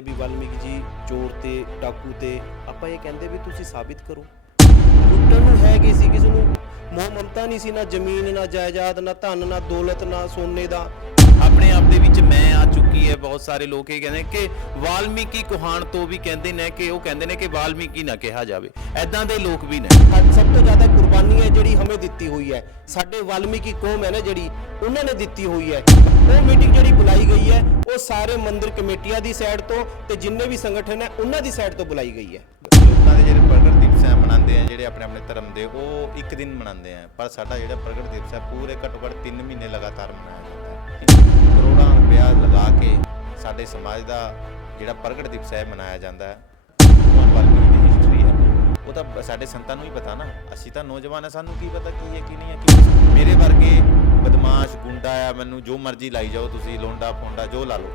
ਵੀ ਵਾਲਮੀਕ ਜੀ ਚੋਰ ਤੇ, ਡਾਕੂ ਤੇ, ਆਪਾਂ ਇਹ ਕਹਿੰਦੇ ਵੀ ਤੁਸੀਂ ਸਾਬਿਤ ਕਰੋ। ਲੁੱਟਣ ਨੂੰ ਹੈ ਕੀ ਸੀ, ਕਿਸੇ ਨੂੰ ਮੋਹ ਮਮਤਾ ਨਹੀਂ ਸੀ, ਨਾ ਜ਼ਮੀਨ, ਨਾ ਜਾਇਦਾਦ, ਨਾ ਧਨ, ਨਾ ਦੌਲਤ, ਨਾ ਸੋਨੇ ਦਾ। ਆਪਣੇ ਆਪ ਦੇ ਵਿੱਚ ਮੈਂ ਆ ਚੁੱਕੀ ਹੈ ਬਹੁਤ ਸਾਰੇ ਲੋਕ ਇਹ ਕਹਿੰਦੇ ਕਿ ਵਾਲਮੀਕੀ ਕੁਹਾਨ ਤੋਂ ਵੀ ਕਹਿੰਦੇ ਨੇ ਕਿ ਉਹ ਕਹਿੰਦੇ ਨੇ ਕਿ ਵਾਲਮੀਕੀ ਨਾ ਕਿਹਾ ਜਾਵੇ। ਐਦਾਂ ਦੇ ਲੋਕ ਵੀ ਨੇ। ਸਭ ਤੋਂ ਜ਼ਿਆਦਾ ਕੁਰਬਾਨੀ ਹੈ ਜਿਹੜੀ ਹਮੇ ਦਿੱਤੀ ਹੋਈ ਹੈ। ਸਾਡੇ ਵਾਲਮੀਕੀ ਕੌਮ ਹੈ ਨਾ ਜਿਹੜੀ ਉਹਨਾਂ ਨੇ ਦਿੱਤੀ ਹੋਈ ਹੈ। ਉਹ ਮੀਟਿੰਗ ਜਿਹੜੀ ਬੁਲਾਈ ਗਈ ਹੈ ਉਹ ਸਾਰੇ ਮੰਦਿਰ ਕਮੇਟੀਆਂ ਦੀ ਸਾਈਡ ਤੋਂ ਤੇ ਜਿੰਨੇ ਵੀ ਸੰਗਠਨ ਹੈ ਉਹਨਾਂ ਦੀ ਸਾਈਡ ਤੋਂ ਬੁਲਾਈ ਗਈ ਹੈ। ਲੋਕਾਂ ਦੇ ਜਿਹੜੇ ਪ੍ਰਗਟ ਦਿਵਸ ਹੈ ਮਨਾਉਂਦੇ ਆ ਜਿਹੜੇ ਆਪਣੇ ਆਪਣੇ ਧਰਮ ਦੇ ਉਹ ਇੱਕ ਦਿਨ ਮਨਾਉਂਦੇ ਆ। ਪਰ ਸਾਡਾ ਜਿਹੜਾ ਪ੍ਰਗਟ ਦਿਵਸ ਹੈ ਪੂਰੇ ਘੱਟੋ ਘੱਟ 3 ਮਹੀਨੇ ਲਗਾਤਾਰ ਮਨਾਇਆ ਕਰੋੜਾਂ ਰੁਪਇਆ ਲਗਾ ਕੇ ਸਾਡੇ ਸਮਾਜ ਦਾ ਜਿਹੜਾ ਪ੍ਰਗਟ ਦਿਵਸ ਹੈ ਮਨਾਇਆ ਜਾਂਦਾ ਹੈ। ਵਾਲਮੀਕੀ ਦੀ ਹਿਸਟਰੀ ਹੈ। ਉਹ ਤਾਂ ਸਾਡੇ ਸੰਤਾਂ ਨੂੰ ਹੀ ਪਤਾ ਨਾ। ਅਸੀਂ ਤਾਂ ਨੌਜਵਾਨ ਆ ਸਾਨੂੰ ਕੀ ਪਤਾ ਕੀ ਹੈ, ਕੀ ਨਹੀਂ ਹੈ, ਕੀ ਮੇਰੇ ਵਰਗੇ ਬਦਮਾਸ਼ ਗੁੰਡਾ ਆ, ਮੈਨੂੰ ਜੋ ਮਰਜ਼ੀ ਲਾਈ ਜਾਓ ਤੁਸੀਂ, ਲੋਂਡਾ ਪੋਂਡਾ ਜੋ ਲਾ ਲਓ।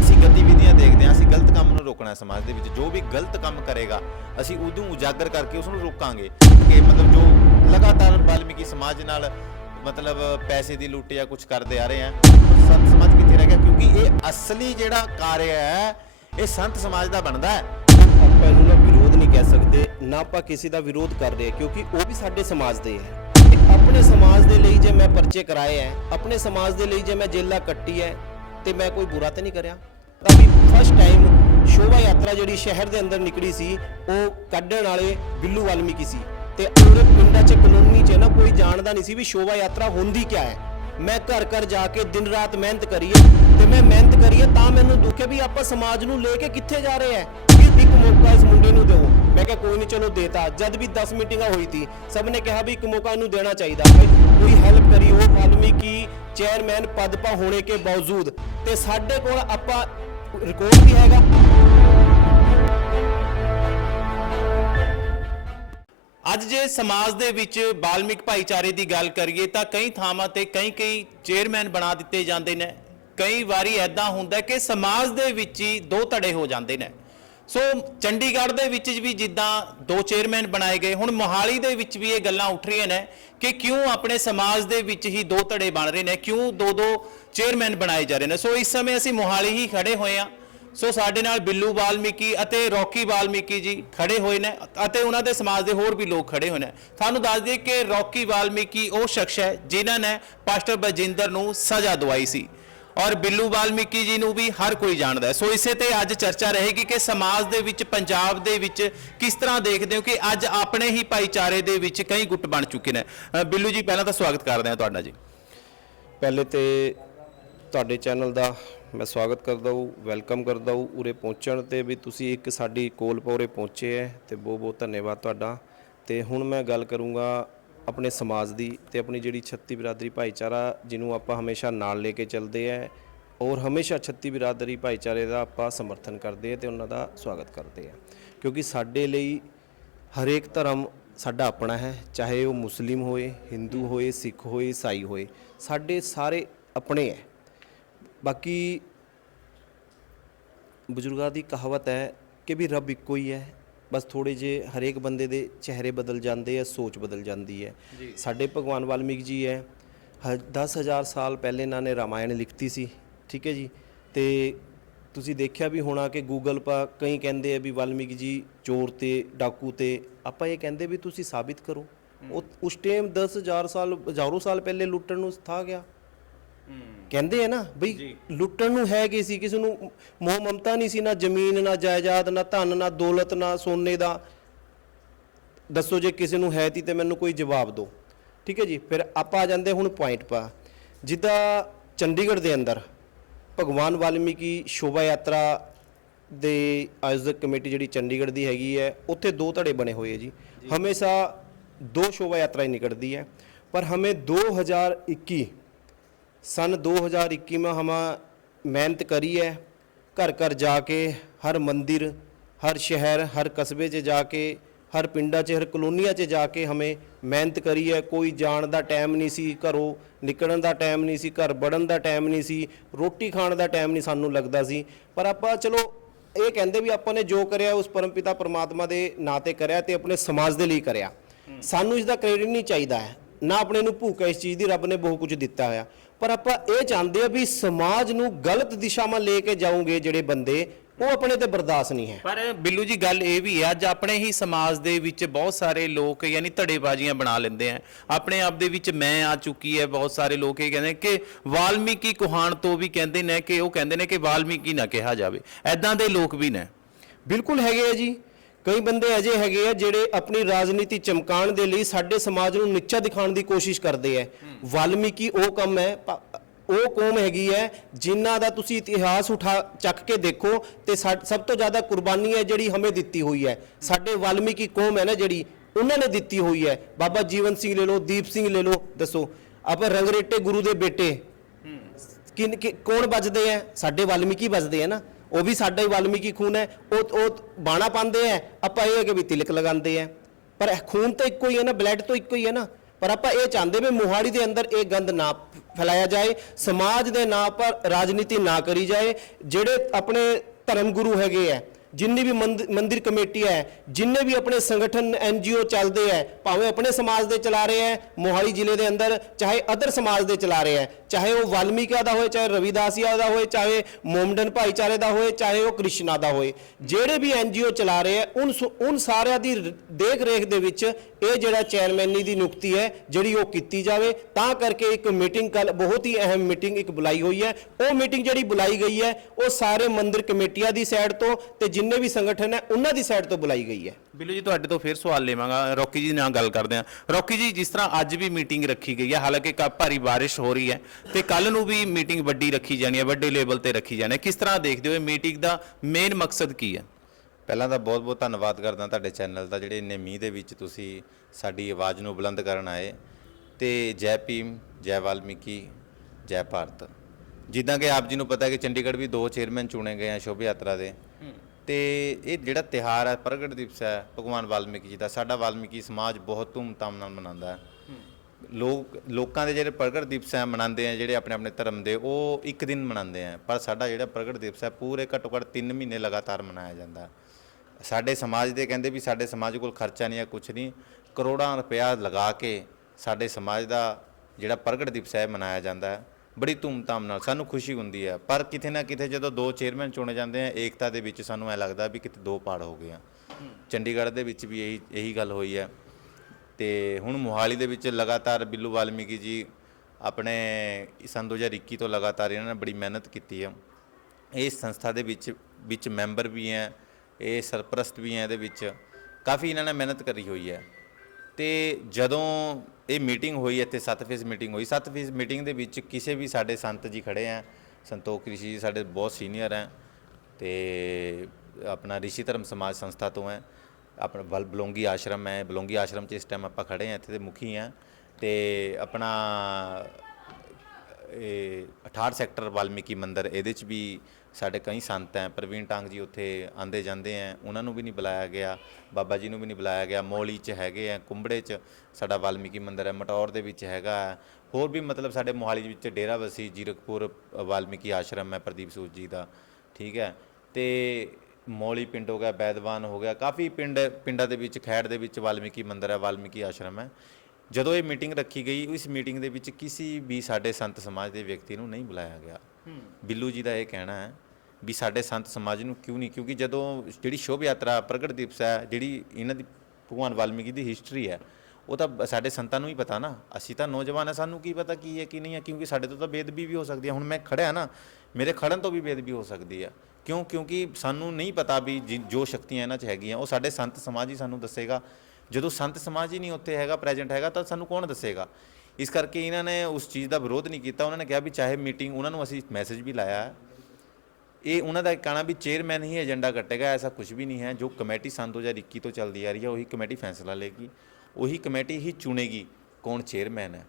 ਅਸੀਂ ਗਤੀਵਿਧੀਆਂ ਦੇਖਦੇ ਹਾਂ, ਅਸੀਂ ਗਲਤ ਕੰਮ ਨੂੰ ਰੋਕਣਾ ਸਮਾਜ ਦੇ ਵਿੱਚ। ਜੋ ਵੀ ਗਲਤ ਕੰਮ ਕਰੇਗਾ, ਅਸੀਂ ਉਦੋਂ ਉਜਾਗਰ ਕਰਕੇ ਉਸ ਨੂੰ ਰੋਕਾਂਗੇ। ਕਿ ਮਤਲਬ ਜੋ ਲਗਾਤਾਰ ਵਾਲਮੀਕੀ ਸਮਾਜ ਨਾਲ ਮਤਲਬ ਪੈਸੇ ਦੀ ਲੁੱਟ ਜਾਂ ਕੁਝ ਕਰਦੇ ਆ ਰਹੇ ਆ। ਸੰਤ ਸਮਾਜ ਕਿੱਥੇ ਰਹਿ ਗਿਆ? ਕਿਉਂਕਿ ਇਹ ਅਸਲੀ ਜਿਹੜਾ ਕਾਰਜ ਹੈ, ਇਹ ਸੰਤ ਸਮਾਜ ਦਾ ਬਣਦਾ ਹੈ। ਆਪਾਂ ਇਹਨੂੰ ਨਾ ਵਿਰੋਧ ਨਹੀਂ ਕਹਿ ਸਕਦੇ, ਨਾ ਆਪਾਂ ਕਿਸੇ ਦਾ ਵਿਰੋਧ ਕਰ ਰਹੇ, ਕਿਉਂਕਿ ਉਹ ਵੀ ਸਾਡੇ ਸਮਾਜ ਦੇ ਹੈ। ਆਪਣੇ ਸਮਾਜ ਦੇ ਲਈ ਜੇ ਮੈਂ ਪਰਚੇ ਕਰਾਏ ਹੈ, ਆਪਣੇ ਸਮਾਜ ਦੇ ਲਈ ਜੇ ਮੈਂ ਜੇਲਾ ਕੱਟੀ ਹੈ, ਤੇ ਮੈਂ ਕੋਈ ਬੁਰਾ ਤਾਂ ਨਹੀਂ ਕਰਿਆ? ਤਾਂ ਵੀ ਫਸਟ ਟਾਈਮ ਸ਼ੋਭਾ ਯਾਤਰਾ ਜਿਹੜੀ ਸ਼ਹਿਰ ਦੇ ਅੰਦਰ ਨਿਕਲੀ ਸੀ, ਉਹ ਕੱਢਣ ਵਾਲੇ ਬਿੱਲੂ ਵਾਲਮੀਕੀ ਸੀ। ਤੇ ਉਹਦੇ ਪਿੰਡਾਂ 'ਚ ਕਲੋਨੀ 'ਚ ਨਾ ਕੋਈ ਜਾਣਦਾ ਨਹੀਂ ਸੀ ਵੀ ਸ਼ੋਭਾ ਯਾਤਰਾ ਹੁੰਦੀ ਕਿਆ ਹੈ। ਮੈਂ ਘਰ ਘਰ ਜਾ ਕੇ ਦਿਨ ਰਾਤ ਮਿਹਨਤ ਕਰੀ ਹੈ ਤੇ ਮੈਂ ਮਿਹਨਤ ਕਰੀ ਕਰੀਏ ਤਾਂ ਮੈਨੂੰ ਦੁੱਖ ਹੈ ਵੀ ਆਪਾਂ ਸਮਾਜ ਨੂੰ ਲੈ ਕੇ ਕਿੱਥੇ ਜਾ ਰਹੇ ਹੈ। ਕਿ ਇੱਕ ਮੌਕਾ ਇਸ ਮੁੰਡੇ ਨੂੰ ਦਿਓ। ਮੈਂ ਕਿਹਾ ਕੋਈ ਨਹੀਂ, ਚਲੋ ਦੇਤਾ। ਜਦ ਵੀ 10 ਮੀਟਿੰਗਾਂ ਹੋਈ ਤੀ, ਸਭ ਨੇ ਕਿਹਾ ਵੀ ਇੱਕ ਮੌਕਾ ਇਹਨੂੰ ਦੇਣਾ ਚਾਹੀਦਾ। ਕੋਈ ਹੈਲਪ ਕਰੀ ਕਰਿਓ ਵਾਲਮੀਕੀ ਚੇਅਰਮੈਨ ਪਦਪਾ ਹੋਣੇ ਕੇ ਬਾਵਜੂਦ। ਤੇ ਸਾਡੇ ਕੋਲ ਆਪਾਂ ਰਿਕਾਰਡ ਵੀ ਹੈਗਾ। ਅੱਜ ਜੇ ਸਮਾਜ ਦੇ ਵਿੱਚ ਬਾਲਮਿਕ ਭਾਈਚਾਰੇ ਦੀ ਗੱਲ ਕਰੀਏ ਤਾਂ ਕਈ ਥਾਵਾਂ ਤੇ ਕਈ ਕਈ ਚੇਅਰਮੈਨ ਬਣਾ ਦਿੱਤੇ ਜਾਂਦੇ ਨੇ। ਕਈ ਵਾਰੀ ਐਦਾਂ ਹੁੰਦਾ ਕਿ ਸਮਾਜ ਦੇ ਵਿੱਚ ਹੀ ਦੋ ਧੜੇ ਹੋ ਜਾਂਦੇ ਨੇ। ਸੋ ਚੰਡੀਗੜ੍ਹ ਦੇ ਵਿੱਚ ਵੀ ਜਿੱਦਾਂ ਦੋ ਚੇਅਰਮੈਨ ਬਣਾਏ ਗਏ, ਹੁਣ ਮੋਹਾਲੀ ਦੇ ਵਿੱਚ ਵੀ ਇਹ ਗੱਲਾਂ ਉੱਠ ਰਹੀਆਂ ਨੇ ਕਿ ਕਿਉਂ ਆਪਣੇ ਸਮਾਜ ਦੇ ਵਿੱਚ ਹੀ ਦੋ ਧੜੇ ਬਣ ਰਹੇ ਨੇ, ਕਿਉਂ ਦੋ ਦੋ ਚੇਅਰਮੈਨ ਬਣਾਏ ਜਾ ਰਹੇ ਨੇ। ਸੋ ਇਸ ਸਮੇਂ ਅਸੀਂ ਮੋਹਾਲੀ ਹੀ ਖੜੇ ਹੋਏ ਹਾਂ। ਸੋ ਸਾਡੇ ਨਾਲ ਬਿੱਲੂ ਵਾਲਮੀਕੀ ਅਤੇ ਰੌਕੀ ਵਾਲਮੀਕੀ ਜੀ ਖੜੇ ਹੋਏ ਨੇ ਅਤੇ ਉਹਨਾਂ ਦੇ ਸਮਾਜ ਦੇ ਹੋਰ ਵੀ ਲੋਕ ਖੜੇ ਹੋਏ ਨੇ। ਤੁਹਾਨੂੰ ਦੱਸ ਦਈਏ ਕਿ ਰੌਕੀ ਵਾਲਮੀਕੀ ਉਹ ਸ਼ਖਸ ਹੈ ਜਿਨ੍ਹਾਂ ਨੇ ਪਾਸਟਰ ਬਜਿੰਦਰ ਨੂੰ ਸਜ਼ਾ ਦਵਾਈ ਸੀ ਔਰ ਬਿੱਲੂ ਵਾਲਮੀਕੀ ਜੀ ਨੂੰ ਵੀ ਹਰ ਕੋਈ ਜਾਣਦਾ ਹੈ। ਸੋ ਇਸੇ ਤੇ ਅੱਜ ਚਰਚਾ ਰਹੇਗੀ ਕਿ ਸਮਾਜ ਦੇ ਵਿੱਚ ਪੰਜਾਬ ਦੇ ਵਿੱਚ ਕਿਸ ਤਰ੍ਹਾਂ ਦੇਖਦੇ ਹੋ ਕਿ ਅੱਜ ਆਪਣੇ ਹੀ ਭਾਈਚਾਰੇ ਦੇ ਵਿੱਚ ਕਈ ਗੁੱਟ ਬਣ ਚੁੱਕੇ ਨੇ। ਅ, ਬਿੱਲੂ ਜੀ ਪਹਿਲਾਂ ਤਾਂ ਸਵਾਗਤ ਕਰਦੇ ਹਾਂ ਤੁਹਾਡਾ ਜੀ। ਪਹਿਲੇ ਤੇ ਤੁਹਾਡੇ ਚੈਨਲ ਦਾ ਮੈਂ ਸਵਾਗਤ ਕਰਦਾ ਹਾਂ, ਵੈਲਕਮ ਕਰਦਾ ਹਾਂ ਉਰੇ ਪਹੁੰਚਣ ਤੇ ਵੀ ਤੁਸੀਂ ਇੱਕ ਸਾਡੀ ਕੋਲ ਪੌਰੇ ਪਹੁੰਚੇ ਹੈ ਤੇ ਬਹੁਤ ਬਹੁਤ ਧੰਨਵਾਦ ਤੁਹਾਡਾ। ਤੇ ਹੁਣ ਮੈਂ ਗੱਲ ਕਰੂੰਗਾ ਆਪਣੇ ਸਮਾਜ ਦੀ ਤੇ ਆਪਣੀ ਜਿਹੜੀ ਛੱਤੀ ਬਰਾਦਰੀ ਭਾਈਚਾਰਾ ਜਿਹਨੂੰ ਆਪਾਂ ਹਮੇਸ਼ਾ ਨਾਲ ਲੈ ਕੇ ਚੱਲਦੇ ਹੈ ਔਰ ਹਮੇਸ਼ਾ ਛੱਤੀ ਬਰਾਦਰੀ ਭਾਈਚਾਰੇ ਦਾ ਆਪਾਂ ਸਮਰਥਨ ਕਰਦੇ ਹਾਂ ਤੇ ਉਹਨਾਂ ਦਾ ਸਵਾਗਤ ਕਰਦੇ ਹਾਂ। ਕਿਉਂਕਿ ਸਾਡੇ ਲਈ ਹਰੇਕ ਧਰਮ ਸਾਡਾ ਆਪਣਾ ਹੈ, ਚਾਹੇ ਉਹ ਮੁਸਲਿਮ ਹੋਏ, ਹਿੰਦੂ ਹੋਏ, ਸਿੱਖ ਹੋਏ, ਈਸਾਈ ਹੋਏ, ਸਾਡੇ ਸਾਰੇ ਆਪਣੇ ਹੈ। ਬਾਕੀ ਬਜ਼ੁਰਗਾਂ ਦੀ ਕਹਾਵਤ ਹੈ ਕਿ ਵੀ ਰੱਬ ਇੱਕੋ ਹੀ ਹੈ। ਬਸ ਥੋੜੇ ਜੇ ਹਰੇਕ ਬੰਦੇ ਦੇ ਚਿਹਰੇ ਬਦਲ ਜਾਂਦੇ ਆ ਸੋਚ ਬਦਲ ਜਾਂਦੀ ਹੈ। ਸਾਡੇ ਭਗਵਾਨ ਵਾਲਮੀਕ ਜੀ ਹੈ। 10000 ਸਾਲ ਪਹਿਲੇ ਇਹਨਾਂ ਨੇ ਰਾਮਾਇਣ ਲਿਖਤੀ ਸੀ ਠੀਕ ਹੈ ਜੀ। ਤੇ ਤੁਸੀਂ ਦੇਖਿਆ ਵੀ ਹੋਣਾ ਕਿ ਗੂਗਲ 'ਪਾ ਕਈ ਕਹਿੰਦੇ ਆ ਵੀ ਵਾਲਮੀਕ ਜੀ ਚੋਰ ਤੇ ਡਾਕੂ ਤੇ ਆਪਾਂ ਇਹ ਕਹਿੰਦੇ ਵੀ ਤੁਸੀਂ ਸਾਬਿਤ ਕਰੋ। ਉਸ ਟਾਈਮ 10000 ਸਾਲ ਹਜ਼ਾਰੋਂ ਸਾਲ ਪਹਿਲੇ ਲੁੱਟਣ ਨੂੰ ਥਾ ਗਿਆ। ਕਹਿੰਦੇ ਆ ਨਾ ਬਈ ਲੁੱਟਣ ਨੂੰ ਹੈ ਕਿ ਸੀ? ਕਿਸੇ ਨੂੰ ਮੋਹ ਮਮਤਾ ਨਹੀਂ ਸੀ ਨਾ ਜ਼ਮੀਨ ਨਾ ਜਾਇਦਾਦ ਨਾ ਧਨ ਨਾ ਦੌਲਤ ਨਾ ਸੋਨੇ ਦਾ। ਦੱਸੋ ਜੇ ਕਿਸੇ ਨੂੰ ਹੈ ਤੀ ਤੇ ਮੈਨੂੰ ਕੋਈ ਜਵਾਬ ਦਿਓ। ਠੀਕ ਹੈ ਜੀ? ਫਿਰ ਆਪਾਂ ਆ ਜਾਂਦੇ ਹੁਣ ਪੁਆਇੰਟ ਪਾ। ਜਿੱਦਾਂ ਚੰਡੀਗੜ੍ਹ ਦੇ ਅੰਦਰ ਭਗਵਾਨ ਵਾਲਮੀਕੀ ਸ਼ੋਭਾ ਯਾਤਰਾ ਦੇ ਆਯੋਜਕ ਕਮੇਟੀ ਜਿਹੜੀ ਚੰਡੀਗੜ੍ਹ ਦੀ ਹੈਗੀ ਹੈ ਉੱਥੇ ਦੋ ਧੜੇ ਬਣੇ ਹੋਏ ਹੈ ਜੀ। ਹਮੇਸ਼ਾ ਦੋ ਸ਼ੋਭਾ ਯਾਤਰਾएं ਨਿਕਲਦੀ ਹੈ। ਪਰ ਹਮੇ 2021 ਸਨ 2021 ਮਾ ਹਮਾ ਮਿਹਨਤ ਕਰੀ ਹੈ। ਘਰ ਘਰ ਜਾ ਕੇ ਹਰ ਮੰਦਿਰ ਹਰ ਸ਼ਹਿਰ ਹਰ ਕਸਬੇ 'ਚ ਜਾ ਕੇ ਹਰ ਪਿੰਡਾਂ 'ਚ ਹਰ ਕਲੋਨੀਆਂ 'ਚ ਜਾ ਕੇ ਹਮੇ ਮਿਹਨਤ ਕਰੀ ਹੈ। ਕੋਈ ਜਾਣ ਦਾ ਟਾਈਮ ਨਹੀਂ ਸੀ ਘਰੋਂ ਨਿਕਲਣ ਦਾ ਟਾਈਮ ਨਹੀਂ ਸੀ ਘਰ ਬੜਨ ਦਾ ਟਾਈਮ ਨਹੀਂ ਸੀ ਰੋਟੀ ਖਾਣ ਦਾ ਟਾਈਮ ਨਹੀਂ ਸਾਨੂੰ ਲੱਗਦਾ ਸੀ। ਪਰ ਆਪਾਂ ਚਲੋ ਇਹ ਕਹਿੰਦੇ ਵੀ ਆਪਾਂ ਨੇ ਜੋ ਕਰਿਆ ਉਸ ਪਰਮਪਿਤਾ ਪਰਮਾਤਮਾ ਦੇ ਨਾਂ ਤੇ ਕਰਿਆ ਤੇ ਆਪਣੇ ਸਮਾਜ ਦੇ ਲਈ ਕਰਿਆ। ਸਾਨੂੰ ਇਸ ਦਾ ਕ੍ਰੈਡਿਟ ਨਹੀਂ ਚਾਹੀਦਾ ਹੈ। ਨਾ ਆਪਣੇ ਨੂੰ ਭੂਕਾ ਇਸ ਚੀਜ਼ ਦੀ ਰੱਬ ਨੇ ਬਹੁਤ ਕੁਝ ਦਿੱਤਾ ਹੋਇਆ। ਪਰ ਆਪਾਂ ਇਹ ਚਾਹੁੰਦੇ ਆ ਵੀ ਸਮਾਜ ਨੂੰ ਗਲਤ ਦਿਸ਼ਾਵਾਂ ਲੈ ਕੇ ਜਾਓਗੇ ਜਿਹੜੇ ਬੰਦੇ, ਉਹ ਆਪਣੇ ਤੇ ਬਰਦਾਸ਼ਤ ਨਹੀਂ ਹੈ। ਪਰ ਬਿੱਲੂ ਜੀ, ਗੱਲ ਇਹ ਵੀ ਹੈ, ਅੱਜ ਆਪਣੇ ਹੀ ਸਮਾਜ ਦੇ ਵਿੱਚ ਬਹੁਤ ਸਾਰੇ ਲੋਕ ਯਾਨੀ ਧੜੇਬਾਜ਼ੀਆਂ ਬਣਾ ਲੈਂਦੇ ਆ। ਆਪਣੇ ਆਪ ਦੇ ਵਿੱਚ ਮੈਂ ਆ ਚੁੱਕੀ ਹੈ, ਬਹੁਤ ਸਾਰੇ ਲੋਕ ਇਹ ਕਹਿੰਦੇ ਕਿ ਵਾਲਮੀਕੀ ਕੁਹਾਨ ਤੋਂ ਵੀ ਕਹਿੰਦੇ ਨੇ ਕਿ ਉਹ ਕਹਿੰਦੇ ਨੇ ਕਿ ਵਾਲਮੀਕੀ ਨਾ ਕਿਹਾ ਜਾਵੇ। ਐਦਾਂ ਦੇ ਲੋਕ ਵੀ ਨੇ। ਬਿਲਕੁਲ ਹੈਗੇ ਆ ਜੀ। ਕਈ ਬੰਦੇ ਅਜੇ ਹੈਗੇ ਆ ਜਿਹੜੇ ਆਪਣੀ ਰਾਜਨੀਤੀ ਚਮਕਾਉਣ ਦੇ ਲਈ ਸਾਡੇ ਸਮਾਜ ਨੂੰ ਨੀਚਾ ਦਿਖਾਉਣ ਦੀ ਕੋਸ਼ਿਸ਼ ਕਰਦੇ ਆ। ਵਾਲਮੀਕੀ ਉਹ ਕੰਮ ਹੈ ਉਹ ਕੌਮ ਹੈਗੀ ਹੈ ਜਿਨ੍ਹਾਂ ਦਾ ਤੁਸੀਂ ਇਤਿਹਾਸ ਉਠਾ ਚੱਕ ਕੇ ਦੇਖੋ ਤੇ ਸਭ ਤੋਂ ਜ਼ਿਆਦਾ ਕੁਰਬਾਨੀ ਹੈ ਜਿਹੜੀ ਹਮੇ ਦਿੱਤੀ ਹੋਈ ਹੈ। ਸਾਡੇ ਵਾਲਮੀਕੀ ਕੌਮ ਹੈ ਨਾ ਜਿਹੜੀ ਉਹਨਾਂ ਨੇ ਦਿੱਤੀ ਹੋਈ ਹੈ। ਬਾਬਾ ਜੀਵਨ ਸਿੰਘ ਲੈ ਲਓ ਦੀਪ ਸਿੰਘ ਲੈ ਲਓ ਦੱਸੋ ਆਪਾਂ ਰੰਗਰੇਟੇ ਗੁਰੂ ਦੇ ਬੇਟੇ ਕਿਨ ਕੌਣ ਵੱਜਦੇ ਆ? ਸਾਡੇ ਵਾਲਮੀਕੀ ਵੱਜਦੇ ਆ ਨਾ। ਉਹ ਵੀ ਸਾਡਾ ਹੀ ਵਾਲਮੀਕੀ ਖੂਨ ਹੈ, ਉਹ ਉਹ ਬਾਣਾ ਪਾਉਂਦੇ ਆ ਆਪਾਂ ਇਹ ਹੈ ਕਿ ਵੀ ਤਿਲਕ ਲਗਾਉਂਦੇ ਆ ਪਰ ਖੂਨ ਤਾਂ ਇੱਕੋ ਹੀ ਹੈ ਨਾ, ਬਲੱਡ ਤਾਂ ਇੱਕੋ ਹੀ ਹੈ ਨਾ। ਪਰ ਆਪਾਂ ਇਹ ਚਾਹੁੰਦੇ ਵੀ ਮੋਹਾਲੀ ਦੇ ਅੰਦਰ ਇਹ ਗੰਦ ਨਾ ਫੈਲਾਇਆ ਜਾਏ, ਸਮਾਜ ਦੇ ਨਾਂ ਪਰ ਰਾਜਨੀਤੀ ਨਾ ਕਰੀ ਜਾਏ, ਜਿਹੜੇ ਆਪਣੇ ਧਰਮ ਗੁਰੂ ਹੈਗੇ ਆ ਜਿੰਨੀ ਵੀ ਮੰਦ- ਮੰਦਿਰ ਕਮੇਟੀ ਹੈ, ਜਿੰਨੇ ਵੀ ਆਪਣੇ ਸੰਗਠਨ ਐਨਜੀਓ ਚੱਲਦੇ ਹੈ, ਭਾਵੇਂ ਆਪਣੇ ਸਮਾਜ ਦੇ ਚਲਾ ਰਹੇ ਹੈ, ਮੋਹਾਲੀ ਜ਼ਿਲ੍ਹੇ ਦੇ ਅੰਦਰ, ਚਾਹੇ ਅਦਰ ਸਮਾਜ ਦੇ ਚਲਾ ਰਹੇ ਹੈ ਚਾਹੇ ਉਹ ਵਾਲਮੀਕਿਆ ਦਾ ਹੋਏ, ਚਾਹੇ ਰਵਿਦਾਸੀਆ ਦਾ ਹੋਏ, ਚਾਹੇ ਮੋਮਡਨ ਭਾਈਚਾਰੇ ਦਾ ਹੋਏ, ਚਾਹੇ ਉਹ ਕ੍ਰਿਸ਼ਨਾ ਦਾ ਹੋਏ, ਜਿਹੜੇ ਵੀ ਐਨਜੀਓ ਚਲਾ ਰਹੇ ਹੈ ਉਨ ਸ- ਉਨ ਸਾਰਿਆਂ ਦੀ ਦੇਖ ਰੇਖ ਦੇ ਵਿੱਚ ਇਹ ਜਿਹੜਾ ਚੇਅਰਮੈਨੀ ਦੀ ਨਿਯੁਕਤੀ ਹੈ, ਜਿਹੜੀ ਉਹ ਕੀਤੀ ਜਾਵੇ, ਤਾਂ ਕਰਕੇ ਇੱਕ ਮੀਟਿੰਗ ਕੱਲ ਬਹੁਤ ਹੀ ਅਹਿਮ ਮੀਟਿੰਗ ਇੱਕ ਬੁਲਾਈ ਹੋਈ ਹੈ। ਉਹ ਮੀਟਿੰਗ ਜਿਹੜੀ ਬੁਲਾਈ ਗਈ ਹੈ, ਉਹ ਸਾਰੇ ਮੰਦਿਰ ਕਮੇਟੀਆਂ ਦੀ ਸਾਈਡ ਤੋਂ ਤੇ ਜਿੰਨੇ ਵੀ ਸੰਗਠਨ ਹੈ, ਉਹਨਾਂ ਦੀ ਸਾਈਡ ਤੋਂ ਬੁਲਾਈ ਗਈ ਹੈ। ਬਿੱਲੂ ਜੀ ਤੁਹਾਡੇ ਤੋਂ ਫਿਰ ਸਵਾਲ ਲਵਾਂਗਾ। ਰੌਕੀ ਜੀ ਨਾਲ ਗੱਲ ਕਰਦੇ ਹਾਂ। ਰੌਕੀ ਜੀ ਜਿਸ ਤਰ੍ਹਾਂ ਅੱਜ ਵੀ ਮੀਟਿੰਗ ਰੱਖੀ ਗਈ ਹੈ ਹਾਲਾਂਕਿ ਕਾ ਭਾਰੀ ਬਾਰਿਸ਼ ਹੋ ਰਹੀ ਹੈ ਤੇ ਕੱਲ ਨੂੰ ਵੀ ਮੀਟਿੰਗ ਵੱਡੀ ਰੱਖੀ ਜਾਣੀ ਹੈ ਵੱਡੇ ਲੈਵਲ ਤੇ ਰੱਖੀ ਜਾਣੀ ਹੈ। ਕਿਸ ਤਰ੍ਹਾਂ ਦੇਖਦੇ ਹੋ ਇਹ ਮੀਟਿੰਗ ਦਾ ਮੇਨ ਮਕਸਦ ਕੀ ਹੈ? ਪਹਿਲਾਂ ਤਾਂ ਬਹੁਤ-ਬਹੁਤ ਧੰਨਵਾਦ ਕਰਦਾ ਤੁਹਾਡੇ ਚੈਨਲ ਦਾ ਜਿਹੜੇ ਇੰਨੇ ਮੀਂਹ ਦੇ ਵਿੱਚ ਤੁਸੀਂ ਸਾਡੀ ਆਵਾਜ਼ ਨੂੰ ਬੁਲੰਦ ਕਰਨ ਆਏ। ਤੇ ਜੈ ਭੀਮ ਜੈ ਵਾਲਮੀਕੀ ਜੈ ਭਾਰਤ। ਜਿੱਦਾਂ ਕਿ ਆਪ ਜੀ ਨੂੰ ਪਤਾ ਹੈ ਕਿ ਚੰਡੀਗੜ੍ਹ ਵੀ ਦੋ ਚੇਅਰਮੈਨ ਚੁਣੇ ਗਏ ਆ ਸ਼ੋਭ ਯਾਤਰਾ ਦੇ। ਤੇ ਇਹ ਜਿਹੜਾ ਤਿਹਾਰ ਹੈ, ਪ੍ਰਗਟ ਦਿਵਸ ਹੈ, ਭਗਵਾਨ ਵਾਲਮੀਕੀ ਜੀ ਦਾ, ਸਾਡਾ ਵਾਲਮੀਕੀ ਸਮਾਜ ਬਹੁਤ ਧੂਮਧਾਮ ਨਾਲ ਮਨਾਉਂਦਾ ਹੈ। ਲੋਕ, ਲੋਕਾਂ ਦੇ ਜਿਹੜੇ ਪ੍ਰਗਟ ਦਿਵਸ ਹੈ, ਮਨਾਉਂਦੇ ਆ, ਜਿਹੜੇ ਆਪਣੇ ਆਪਣੇ ਧਰਮ ਦੇ, ਉਹ ਇੱਕ ਦਿਨ ਮਨਾਉਂਦੇ ਆ। ਪਰ ਸਾਡਾ ਜਿਹੜਾ ਪ੍ਰਗਟ ਦਿਵਸ ਹੈ, ਪੂਰੇ ਘੱਟੋ ਘੱਟ 3 ਮਹੀਨੇ ਲਗਾਤਾਰ ਮਨਾਇਆ ਜਾਂਦਾ ਹੈ। ਸਾਡੇ ਸਮਾਜ ਦੇ ਕਹਿੰਦੇ ਵੀ ਸਾਡੇ ਸਮਾਜ ਕੋਲ ਖਰਚਾ ਨਹੀਂ ਹੈ ਕੁਝ ਨਹੀਂ। ਕਰੋੜਾਂ ਰੁਪਇਆ ਲਗਾ ਕੇ ਸਾਡੇ ਸਮਾਜ ਦਾ ਜਿਹੜਾ ਪ੍ਰਗਟ ਦਿਵਸ ਹੈ, ਮਨਾਇਆ ਜਾਂਦਾ ਹੈ। ਬੜੀ ਧੂਮਧਾਮ ਨਾਲ ਸਾਨੂੰ ਖੁਸ਼ੀ ਹੁੰਦੀ ਹੈ ਪਰ ਕਿਤੇ ਨਾ ਕਿਤੇ ਜਦੋਂ ਦੋ ਚੇਅਰਮੈਨ ਚੁਣੇ ਜਾਂਦੇ ਆ, ਏਕਤਾ ਦੇ ਵਿੱਚ ਸਾਨੂੰ ਐ ਲੱਗਦਾ ਵੀ ਕਿਤੇ ਦੋ ਪਾੜ ਹੋ ਗਏ ਆ। ਚੰਡੀਗੜ੍ਹ ਦੇ ਵਿੱਚ ਵੀ ਇਹੀ ਇਹੀ ਗੱਲ ਹੋਈ ਹੈ ਤੇ ਹੁਣ ਮੋਹਾਲੀ ਦੇ ਵਿੱਚ ਲਗਾਤਾਰ ਬਿੱਲੂ ਵਾਲਮੀਕੀ ਜੀ ਆਪਣੇ ਸੰਨ 2021 ਤੋਂ ਲਗਾਤਾਰ ਇਹਨਾਂ ਨੇ ਬੜੀ ਮਿਹਨਤ ਕੀਤੀ ਹੈ ਇਸ ਸੰਸਥਾ ਦੇ ਵਿੱਚ ਵਿੱਚ ਮੈਂਬਰ ਵੀ ਹੈ ਇਹ ਸਰਪ੍ਰਸਤ ਵੀ ਹੈ ਇਹਦੇ ਵਿੱਚ। ਕਾਫੀ ਇਹਨਾਂ ਨੇ ਮਿਹਨਤ ਕਰੀ ਹੋਈ ਹੈ ਤੇ ਜਦੋਂ ਇਹ ਮੀਟਿੰਗ ਹੋਈ, ਇੱਥੇ 7 ਫੇਸ ਮੀਟਿੰਗ ਹੋਈ। 7 ਫੇਸ ਮੀਟਿੰਗ ਦੇ ਵਿੱਚ ਕਿਸੇ ਵੀ ਸਾਡੇ ਸੰਤ ਜੀ ਖੜੇ ਆ, ਸੰਤੋਖ ਰਿਸ਼ੀ ਜੀ ਸਾਡੇ ਬਹੁਤ ਸੀਨੀਅਰ ਹੈ ਤੇ ਆਪਣਾ ਰਿਸ਼ੀ ਧਰਮ ਸਮਾਜ ਸੰਸਥਾ ਤੋਂ ਹੈ ਆਪਣਾ ਬਲ, ਬਲੋਂਗੀ ਆਸ਼ਰਮ ਹੈ, ਬਲੋਂਗੀ ਆਸ਼ਰਮ 'ਚ ਇਸ ਟਾਈਮ ਆਪਾਂ ਖੜੇ ਆ, ਇੱਥੇ ਦੇ ਮੁਖੀ ਆ। ਤੇ ਆਪਣਾ ਇਹ 68 ਸੈਕਟਰ ਵਾਲਮੀਕੀ ਮੰਦਿਰ, ਇਹਦੇ 'ਚ ਵੀ ਸਾਡੇ ਕਈ ਸੰਤ ਹੈ ਪ੍ਰਵੀਨ ਟਾਂਗ ਜੀ ਉੱਥੇ ਆਂਦੇ ਜਾਂਦੇ ਆ ਉਹਨਾਂ ਨੂੰ ਵੀ ਨਹੀਂ ਬੁਲਾਇਆ ਗਿਆ ਬਾਬਾ ਜੀ ਨੂੰ ਵੀ ਨਹੀਂ ਬੁਲਾਇਆ ਗਿਆ ਮੌਲੀ 'ਚ ਹੈਗੇ ਆ ਕੁੰਬੜੇ 'ਚ ਸਾਡਾ ਵਾਲਮੀਕੀ ਮੰਦਿਰ ਹੈ ਮਟੌਰ ਦੇ ਵਿੱਚ ਹੈਗਾ। ਹੋਰ ਵੀ ਮਤਲਬ ਸਾਡੇ ਮੋਹਾਲੀ ਦੇ ਵਿੱਚ ਡੇਰਾਬੱਸੀ ਜੀਰਕਪੁਰ ਵਾਲਮੀਕੀ ਆਸ਼ਰਮ ਹੈ ਪ੍ਰਦੀਪ ਸੂਦ ਜੀ ਦਾ ਠੀਕ ਹੈ। ਤੇ ਮੌਲੀ ਪਿੰਡ ਹੋ ਗਿਆ ਬੈਦਵਾਨ ਹੋ ਗਿਆ ਕਾਫੀ ਪਿੰਡ ਪਿੰਡਾਂ ਦੇ ਵਿੱਚ ਖੈੜ ਦੇ ਵਿੱਚ ਵਾਲਮੀਕੀ ਮੰਦਿਰ ਹੈ ਵਾਲਮੀਕੀ ਆਸ਼ਰਮ ਹੈ। ਜਦੋਂ ਇਹ ਮੀਟਿੰਗ ਰੱਖੀ ਗਈ ਇਸ ਮੀਟਿੰਗ ਦੇ ਵਿੱਚ ਕਿਸੇ ਵੀ ਸਾਡੇ ਸੰਤ ਸਮਾਜ ਦੇ ਵਿਅਕਤੀ ਨੂੰ ਨਹੀਂ ਬੁਲਾਇਆ ਗਿਆ। ਬਿੱਲੂ ਜੀ ਦਾ ਇਹ ਕਹਿਣਾ ਹੈ ਵੀ ਸਾਡੇ ਸੰਤ ਸਮਾਜ ਨੂੰ ਕਿਉਂ ਨਹੀਂ? ਕਿਉਂਕਿ ਜਦੋਂ ਜਿਹੜੀ ਸ਼ੋਭ ਯਾਤਰਾ ਪ੍ਰਗਟ ਦਿਵਸ ਹੈ, ਜਿਹੜੀ ਇਹਨਾਂ ਦੀ ਭਗਵਾਨ ਵਾਲਮੀਕੀ ਦੀ ਹਿਸਟਰੀ ਹੈ, ਉਹ ਤਾਂ ਸਾਡੇ ਸੰਤਾਂ ਨੂੰ ਹੀ ਪਤਾ ਨਾ। ਅਸੀਂ ਤਾਂ ਨੌਜਵਾਨ ਆ, ਸਾਨੂੰ ਕੀ ਪਤਾ ਕੀ ਹੈ, ਕੀ ਨਹੀਂ ਹੈ? ਕਿਉਂਕਿ ਸਾਡੇ ਤੋਂ ਤਾਂ ਬੇਦਬੀ ਵੀ ਹੋ ਸਕਦੀ ਹੈ। ਹੁਣ ਮੈਂ ਖੜਿਆ ਨਾ, ਮੇਰੇ ਖੜਨ ਤੋਂ ਵੀ ਬੇਦਬੀ ਹੋ ਸਕਦੀ ਹੈ। ਕਿਉਂ? ਕਿਉਂਕਿ ਸਾਨੂੰ ਨਹੀਂ ਪਤਾ ਵੀ ਜਿ- ਜੋ ਸ਼ਕਤੀਆਂ ਇਹਨਾਂ 'ਚ ਹੈਗੀਆਂ, ਉਹ ਸਾਡੇ ਸੰਤ ਸਮਾਜ ਹੀ ਸਾਨੂੰ ਦੱਸੇਗਾ। ਜਦੋਂ ਸੰਤ ਸਮਾਜ ਹੀ ਨਹੀਂ ਉੱਥੇ ਹੈਗਾ ਪ੍ਰੈਜ਼ੈਂਟ ਹੈਗਾ, ਤਾਂ ਸਾਨੂੰ ਕੌਣ ਦੱਸੇਗਾ? ਇਸ ਕਰਕੇ ਇਹਨਾਂ ਨੇ ਉਸ ਚੀਜ਼ ਦਾ ਵਿਰੋਧ ਨਹੀਂ ਕੀਤਾ। ਉਹਨਾਂ ਨੇ ਕਿਹਾ ਵੀ ਚਾਹੇ ਮੀਟਿੰਗ ਉਹਨਾਂ ਨੂੰ ਅਸੀਂ ਮੈਸੇਜ ਵੀ ਲਾਇਆ ਇਹ ਉਹਨਾਂ ਦਾ ਕਹਿਣਾ ਵੀ ਚੇਅਰਮੈਨ ਹੀ ਏਜੰਡਾ ਕੱਟੇਗਾ, ਐਸਾ ਕੁਝ ਵੀ ਨਹੀਂ ਹੈ। ਜੋ ਕਮੇਟੀ ਸੰਨ 2021 ਤੋਂ ਚੱਲਦੀ ਆ ਰਹੀ ਹੈ ਉਹੀ ਕਮੇਟੀ ਫੈਸਲਾ ਲਏਗੀ, ਉਹੀ ਕਮੇਟੀ ਹੀ ਚੁਣੇਗੀ ਕੌਣ ਚੇਅਰਮੈਨ ਹੈ।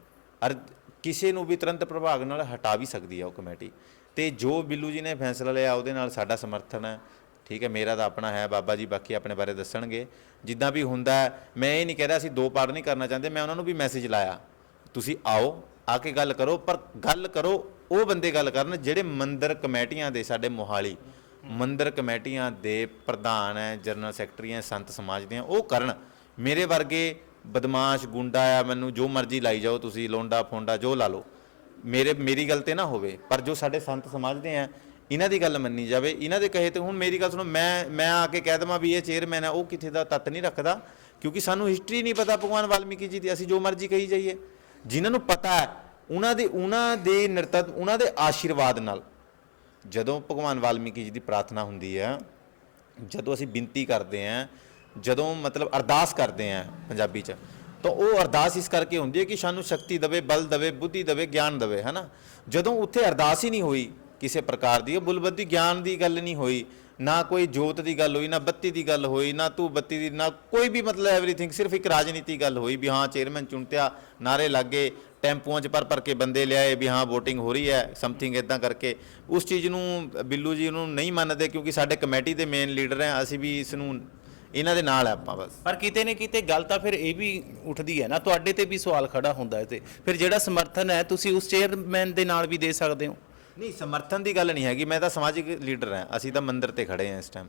ਅਰ ਕਿਸੇ ਨੂੰ ਵੀ ਤੁਰੰਤ ਪ੍ਰਭਾਗ ਨਾਲ ਹਟਾ ਵੀ ਸਕਦੀ ਹੈ ਉਹ ਕਮੇਟੀ। ਤੇ ਜੋ ਬਿੱਲੂ ਜੀ ਨੇ ਫੈਸਲਾ ਲਿਆ, ਉਹਦੇ ਨਾਲ ਸਾਡਾ ਸਮਰਥਨ ਹੈ। ਠੀਕ ਹੈ, ਮੇਰਾ ਤਾਂ ਆਪਣਾ ਹੈ, ਬਾਬਾ ਜੀ ਬਾਕੀ ਆਪਣੇ ਬਾਰੇ ਦੱਸਣਗੇ। ਜਿੱਦਾਂ ਵੀ ਹੁੰਦਾ, ਮੈਂ ਇਹ ਨਹੀਂ ਕਹਿ ਰਿਹਾ, ਅਸੀਂ ਦੋ ਪਾਰਟ ਨਹੀਂ ਕਰਨਾ ਚਾਹੁੰਦੇ, ਮੈਂ ਉਹਨਾਂ ਨੂੰ ਵੀ ਮੈਸੇਜ ਲਾਇਆ। ਤੁਸੀਂ ਆਓ ਆ ਕੇ ਗੱਲ ਕਰੋ, ਪਰ ਗੱਲ ਕਰੋ, ਉਹ ਬੰਦੇ ਗੱਲ ਕਰਨ ਜਿਹੜੇ ਮੰਦਰ ਕਮੇਟੀਆਂ ਦੇ ਸਾਡੇ ਮੋਹਾਲੀ, ਮੰਦਰ ਕਮੇਟੀਆਂ ਦੇ ਪ੍ਰਧਾਨ ਹੈ, ਜਨਰਲ ਸੈਕਟਰੀ ਹੈ, ਸੰਤ ਸਮਾਜ ਦੇ ਉਹ ਕਰਨ। ਮੇਰੇ ਵਰਗੇ ਬਦਮਾਸ਼ ਗੁੰਡਾ ਆ, ਮੈਨੂੰ ਜੋ ਮਰਜ਼ੀ ਲਾਈ ਜਾਓ ਤੁਸੀਂ, ਲੋਂਡਾ, ਫੋਂਡਾ, ਜੋ ਲਾ ਲਓ। ਮੇਰੇ, ਮੇਰੀ ਗੱਲ ਤੇ ਨਾ ਹੋਵੇ, ਪਰ ਜੋ ਸਾਡੇ ਸੰਤ ਸਮਾਜ ਦੇ ਆ ਇਹਨਾਂ ਦੀ ਗੱਲ ਮੰਨੀ ਜਾਵੇ। ਇਹਨਾਂ ਦੇ ਕਹੇ ਤੇ ਹੁਣ ਮੇਰੀ ਗੱਲ ਸੁਣੋ, ਮੈਂ ਮੈਂ ਆ ਕੇ ਕਹਿ ਦਵਾਂ ਵੀ ਇਹ ਚੇਅਰਮੈਨ ਹੈ, ਉਹ ਕਿਥੇ ਦਾ ਤੱਤ ਨਹੀਂ ਰੱਖਦਾ, ਕਿਉਂਕਿ ਸਾਨੂੰ ਹਿਸਟਰੀ ਨਹੀਂ ਪਤਾ ਭਗਵਾਨ ਵਾਲਮੀਕੀ ਜੀ ਦੀ, ਅਸੀਂ ਜੋ ਮਰਜ਼ੀ ਕਹੀ ਜਾਈਏ। ਜਿਨ੍ਹਾਂ ਨੂੰ ਪਤਾ ਹੈ, ਉਹਨਾਂ ਦੇ ਉਹਨਾਂ ਦੇ ਨਿਰਤਤ ਉਹਨਾਂ ਦੇ ਆਸ਼ੀਰਵਾਦ ਨਾਲ। ਜਦੋਂ ਭਗਵਾਨ ਵਾਲਮੀਕੀ ਜੀ ਦੀ ਪ੍ਰਾਰਥਨਾ ਹੁੰਦੀ ਹੈ, ਜਦੋਂ ਅਸੀਂ ਬੇਨਤੀ ਕਰਦੇ ਹਾਂ, ਜਦੋਂ ਮਤਲਬ ਅਰਦਾਸ ਕਰਦੇ ਆਂ ਪੰਜਾਬੀ ਚ, ਤਾਂ ਉਹ ਅਰਦਾਸ ਇਸ ਕਰਕੇ ਹੁੰਦੀ ਹੈ ਕਿ ਸਾਨੂੰ ਸ਼ਕਤੀ ਦਵੇ, ਬਲ ਦਵੇ, ਬੁੱਧੀ ਦਵੇ, ਗਿਆਨ ਦਵੇ, ਹਨਾ? ਜਦੋਂ ਉੱਥੇ ਅਰਦਾਸ ਹੀ ਨਹੀਂ ਹੋਈ ਕਿਸੇ ਪ੍ਰਕਾਰ ਦੀ, ਉਹ ਬੁਲਬੱਦੀ ਗਿਆਨ ਦੀ ਗੱਲ ਨਹੀਂ ਹੋਈ ਨਾ ਕੋਈ ਜੋਤ ਦੀ ਗੱਲ ਹੋਈ, ਨਾ ਬੱਤੀ ਦੀ ਗੱਲ ਹੋਈ, ਨਾ ਤੂੰ ਬੱਤੀ ਦੀ, ਨਾ ਕੋਈ ਵੀ ਮਤਲਬ ਐਵਰੀਥਿੰਗ ਸਿਰਫ ਇੱਕ ਰਾਜਨੀਤੀ ਗੱਲ ਹੋਈ ਵੀ ਹਾਂ ਚੇਅਰਮੈਨ ਚੁਣਤਿਆ, ਨਾਰੇ ਲੱਗੇ, ਟੈਂਪੂਆਂ 'ਚ ਭਰ ਭਰ ਕੇ ਬੰਦੇ ਲਿਆਏ ਵੀ ਹਾਂ VOTING ਹੋ ਰਹੀ ਹੈ ਸਮਥਿੰਗ ਇਦਾਂ ਕਰਕੇ। ਉਸ ਚੀਜ਼ ਨੂੰ ਬਿੱਲੂ ਜੀ ਨੂੰ ਨਹੀਂ ਮੰਨਦੇ ਕਿਉਂਕਿ ਸਾਡੇ ਕਮੇਟੀ ਦੇ ਮੇਨ ਲੀਡਰ ਹੈ, ਅਸੀਂ ਵੀ ਇਸ ਨੂੰ ਇਹਨਾਂ ਦੇ ਨਾਲ ਹੈ ਆਪਾਂ ਬਸ। ਪਰ ਕਿਤੇ ਨੇ ਕਿਤੇ ਗੱਲ ਤਾਂ ਫਿਰ ਇਹ ਵੀ ਉੱਠਦੀ ਹੈ ਨਾ, ਤੁਹਾਡੇ ਤੇ ਵੀ ਸਵਾਲ ਖੜਾ ਹੁੰਦਾ ਹੈ ਤੇ। ਫਿਰ ਜਿਹੜਾ ਸਮਰਥਨ ਹੈ, ਤੁਸੀਂ ਉਸ ਚੇਅਰਮੈਨ ਦੇ ਨਾਲ ਵੀ ਦੇ ਸਕਦੇ ਹੋ। ਨਹੀਂ, ਸਮਰਥਨ ਦੀ ਗੱਲ ਨਹੀਂ ਹੈਗੀ। ਮੈਂ ਤਾਂ ਸਮਾਜਿਕ ਲੀਡਰ ਹਾਂ। ਅਸੀਂ ਤਾਂ ਮੰਦਿਰ ਤੇ ਖੜੇ ਹਾਂ ਇਸ ਟਾਈਮ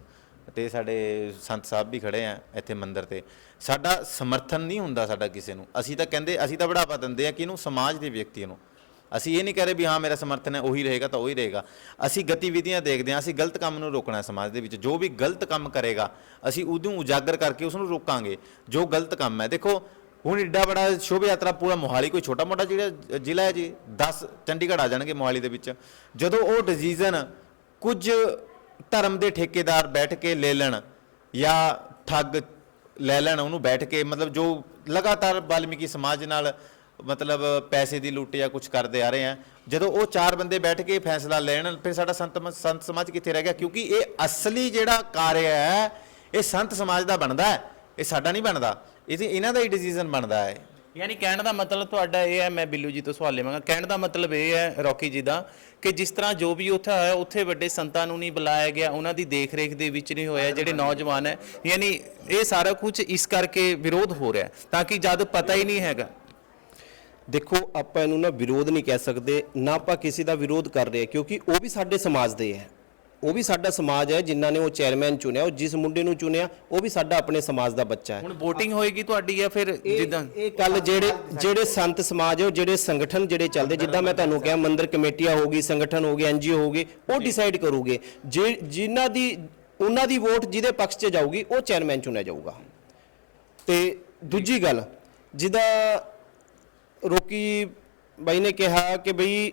ਤੇ ਸਾਡੇ ਸੰਤ ਸਾਹਿਬ ਵੀ ਖੜੇ ਆ ਇੱਥੇ ਮੰਦਿਰ ਤੇ। ਸਾਡਾ ਸਮਰਥਨ ਨਹੀਂ ਹੁੰਦਾ ਸਾਡਾ ਕਿਸੇ ਨੂੰ। ਅਸੀਂ ਤਾਂ ਕਹਿੰਦੇ, ਅਸੀਂ ਤਾਂ ਬੜਾਵਾ ਦਿੰਦੇ ਆ ਕਿ ਇਹਨੂੰ ਸਮਾਜ ਦੇ ਵਿਅਕਤੀ ਨੂੰ। ਅਸੀਂ ਇਹ ਨਹੀਂ ਕਹਿ ਰਹੇ ਵੀ ਹਾਂ, ਮੇਰਾ ਸਮਰਥਨ ਹੈ, ਉਹੀ ਰਹੇਗਾ ਤਾਂ ਉਹੀ ਰਹੇਗਾ। ਅਸੀਂ ਗਤੀਵਿਧੀਆਂ ਦੇਖਦੇ ਹਾਂ, ਅਸੀਂ ਗਲਤ ਕੰਮ ਨੂੰ ਰੋਕਣਾ ਸਮਾਜ ਦੇ ਵਿੱਚ। ਜੋ ਵੀ ਗਲਤ ਕੰਮ ਕਰੇਗਾ, ਅਸੀਂ ਉਦੋਂ ਉਜਾਗਰ ਕਰਕੇ ਉਸ ਨੂੰ ਰੋਕਾਂਗੇ। ਜੋ ਗਲਤ ਕੰਮ ਹੈ। ਦੇਖੋ ਹੁਣ ਏਡਾ ਬੜਾ ਸ਼ੋਭ ਯਾਤਰਾ ਪੂਰਾ ਮੋਹਾਲੀ, ਕੋਈ ਛੋਟਾ ਮੋਟਾ ਜਿਹੜਾ ਜ਼ਿਲ੍ਹਾ ਹੈ ਜੀ 10 ਚੰਡੀਗੜ੍ਹ ਆ ਜਾਣਗੇ ਮੋਹਾਲੀ ਦੇ ਵਿੱਚ। ਜਦੋਂ ਉਹ ਡਿਸੀਜਨ ਕੁਝ ਧਰਮ ਦੇ ਠੇਕੇਦਾਰ ਬੈਠ ਕੇ ਲੈ ਲੈਣ ਜਾਂ ਠੱਗ ਲੈ ਲੈਣ, ਉਹਨੂੰ ਬੈਠ ਕੇ ਮਤਲਬ ਜੋ ਲਗਾਤਾਰ ਵਾਲਮੀਕੀ ਸਮਾਜ ਨਾਲ ਮਤਲਬ ਪੈਸੇ ਦੀ ਲੁੱਟ ਜਾਂ ਕੁਝ ਕਰਦੇ ਆ ਰਹੇ ਆ, ਜਦੋਂ ਉਹ ਚਾਰ ਬੰਦੇ ਬੈਠ ਕੇ ਫੈਸਲਾ ਲੈਣ, ਫਿਰ ਸਾਡਾ ਸੰਤ ਸੰਤ ਸਮਾਜ ਕਿੱਥੇ ਰਹਿ ਗਿਆ? ਕਿਉਂਕਿ ਇਹ ਅਸਲੀ ਜਿਹੜਾ ਕਾਰਜ ਹੈ, ਇਹ ਸੰਤ ਸਮਾਜ ਦਾ ਬਣਦਾ ਹੈ, ਇਹ ਸਾਡਾ ਨਹੀਂ ਬਣਦਾ। ਇਹ ਤੇ ਇਹਨਾਂ ਦਾ ਹੀ ਡਿਸੀਜਨ ਬਣਦਾ ਹੈ। ਯਾਨੀ ਕਹਿਣ ਦਾ ਮਤਲਬ ਤੁਹਾਡਾ ਇਹ ਹੈ ਮੈਂ ਬਿੱਲੂ ਜੀ ਤੋਂ ਸਵਾਲ ਲਵਾਂਗਾ। ਕਹਿਣ ਦਾ ਮਤਲਬ ਇਹ ਹੈ ਰੌਕੀ ਜੀ ਦਾ ਕਿ ਜਿਸ ਤਰ੍ਹਾਂ ਜੋ ਵੀ ਉੱਥੇ ਹੋਇਆ ਉੱਥੇ ਵੱਡੇ ਸੰਤਾਂ ਨੂੰ ਨਹੀਂ ਬੁਲਾਇਆ ਗਿਆ ਉਹਨਾਂ ਦੀ ਦੇਖ-ਰੇਖ ਦੇ ਵਿੱਚ ਨਹੀਂ ਹੋਇਆ ਜਿਹੜੇ ਨੌਜਵਾਨ ਹੈ। ਯਾਨੀ ਇਹ ਸਾਰਾ ਕੁਝ ਇਸ ਕਰਕੇ ਵਿਰੋਧ ਹੋ ਰਿਹਾ ਤਾਂ ਕਿ ਜਦ ਪਤਾ ਹੀ ਨਹੀਂ ਹੈਗਾ। ਦੇਖੋ ਆਪਾਂ ਇਹਨੂੰ ਨਾ ਵਿਰੋਧ ਨਹੀਂ ਕਹਿ ਸਕਦੇ ਨਾ ਆਪਾਂ ਕਿਸੇ ਦਾ ਵਿਰੋਧ ਕਰ ਰਹੇ ਕਿਉਂਕਿ ਉਹ ਵੀ ਸਾਡੇ ਸਮਾਜ ਦੇ ਹੈ। ਉਹ ਵੀ ਸਾਡਾ ਸਮਾਜ ਹੈ ਜਿਨ੍ਹਾਂ ਨੇ ਉਹ ਚੇਅਰਮੈਨ ਚੁਣਿਆ ਉਹ ਜਿਸ ਮੁੰਡੇ ਨੂੰ ਚੁਣਿਆ ਉਹ ਵੀ ਸਾਡਾ ਆਪਣੇ ਸਮਾਜ ਦਾ ਬੱਚਾ ਹੈ। ਹੁਣ VOTING ਹੋਏਗੀ ਤੁਹਾਡੀ ਜਾਂ ਫਿਰ ਜਿੱਦਾਂ? ਇਹ ਕੱਲ ਜਿਹੜੇ ਜਿਹੜੇ ਸੰਤ ਸਮਾਜ ਹੈ ਉਹ ਜਿਹੜੇ ਸੰਗਠਨ ਜਿਹੜੇ ਚੱਲਦੇ ਜਿੱਦਾਂ ਮੈਂ ਤੁਹਾਨੂੰ ਕਿਹਾ ਮੰਦਿਰ ਕਮੇਟੀਆਂ ਹੋਗੀ ਸੰਗਠਨ ਹੋਗੇ ਐਨਜੀਓ ਹੋਗੇ ਉਹ ਡਿਸਾਈਡ ਕਰੂਗੇ। ਜੇ ਜਿਨ੍ਹਾਂ ਦੀ ਉਹਨਾਂ ਦੀ ਵੋਟ ਜਿਹਦੇ ਪੱਖ 'ਚ ਜਾਊਗੀ ਉਹ ਚੇਅਰਮੈਨ ਚੁਣਿਆ ਜਾਊਗਾ। ਤੇ ਦੂਜੀ ਗੱਲ ਜਿਹਦਾ ਰੋਕੀ ਬਾਈ ਨੇ ਕਿਹਾ ਕਿ ਬਈ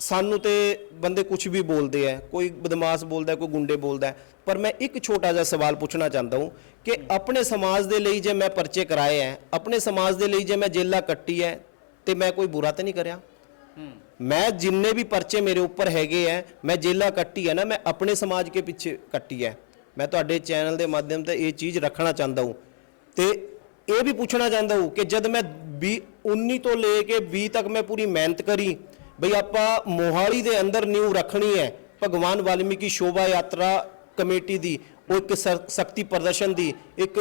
ਸਾਨੂੰ ਤੇ ਬੰਦੇ ਕੁਝ ਵੀ ਬੋਲਦੇ ਆ ਕੋਈ ਬਦਮਾਸ਼ ਬੋਲਦਾ ਕੋਈ ਗੁੰਡੇ ਬੋਲਦਾ। ਪਰ ਮੈਂ ਇੱਕ ਛੋਟਾ ਜਿਹਾ ਸਵਾਲ ਪੁੱਛਣਾ ਚਾਹੁੰਦਾ ਹਾਂ ਕਿ ਆਪਣੇ ਸਮਾਜ ਦੇ ਲਈ ਜੇ ਮੈਂ ਪਰਚੇ ਕਰਾਏ ਹੈ ਆਪਣੇ ਸਮਾਜ ਦੇ ਲਈ ਜੇ ਮੈਂ ਜੇਲਾ ਕੱਟੀ ਹੈ ਤੇ ਮੈਂ ਕੋਈ ਬੁਰਾ ਤਾਂ ਨਹੀਂ ਕਰਿਆ? ਮੈਂ ਜਿੰਨੇ ਵੀ ਪਰਚੇ ਮੇਰੇ ਉੱਪਰ ਹੈਗੇ ਆ ਮੈਂ ਜੇਲਾ ਕੱਟੀ ਹੈ ਨਾ ਮੈਂ ਆਪਣੇ ਸਮਾਜ ਕੇ ਪਿੱਛੇ ਕੱਟੀ ਹੈ ਮੈਂ ਤੁਹਾਡੇ ਚੈਨਲ ਦੇ ਮਾਧਿਅਮ ਤੇ ਇਹ ਚੀਜ਼ ਰੱਖਣਾ ਚਾਹੁੰਦਾ ਹਾਂ। ਤੇ ਇਹ ਵੀ ਪੁੱਛਣਾ ਚਾਹੁੰਦਾ ਹਾਂ ਕਿ ਜਦ ਮੈਂ 20 19 ਤੋਂ ਲੈ ਕੇ 20 ਤੱਕ ਮੈਂ ਪੂਰੀ ਮਿਹਨਤ ਕਰੀ ਬਈ ਆਪਾਂ ਮੋਹਾਲੀ ਦੇ ਅੰਦਰ ਨਿਊ ਰੱਖਣੀ ਹੈ। ਭਗਵਾਨ ਵਾਲਮੀਕੀ ਸ਼ੋਭਾ ਯਾਤਰਾ ਕਮੇਟੀ ਦੀ, ਉਹ ਇੱਕ ਸ਼ਕਤੀ ਪ੍ਰਦਰਸ਼ਨ ਦੀ, ਇੱਕ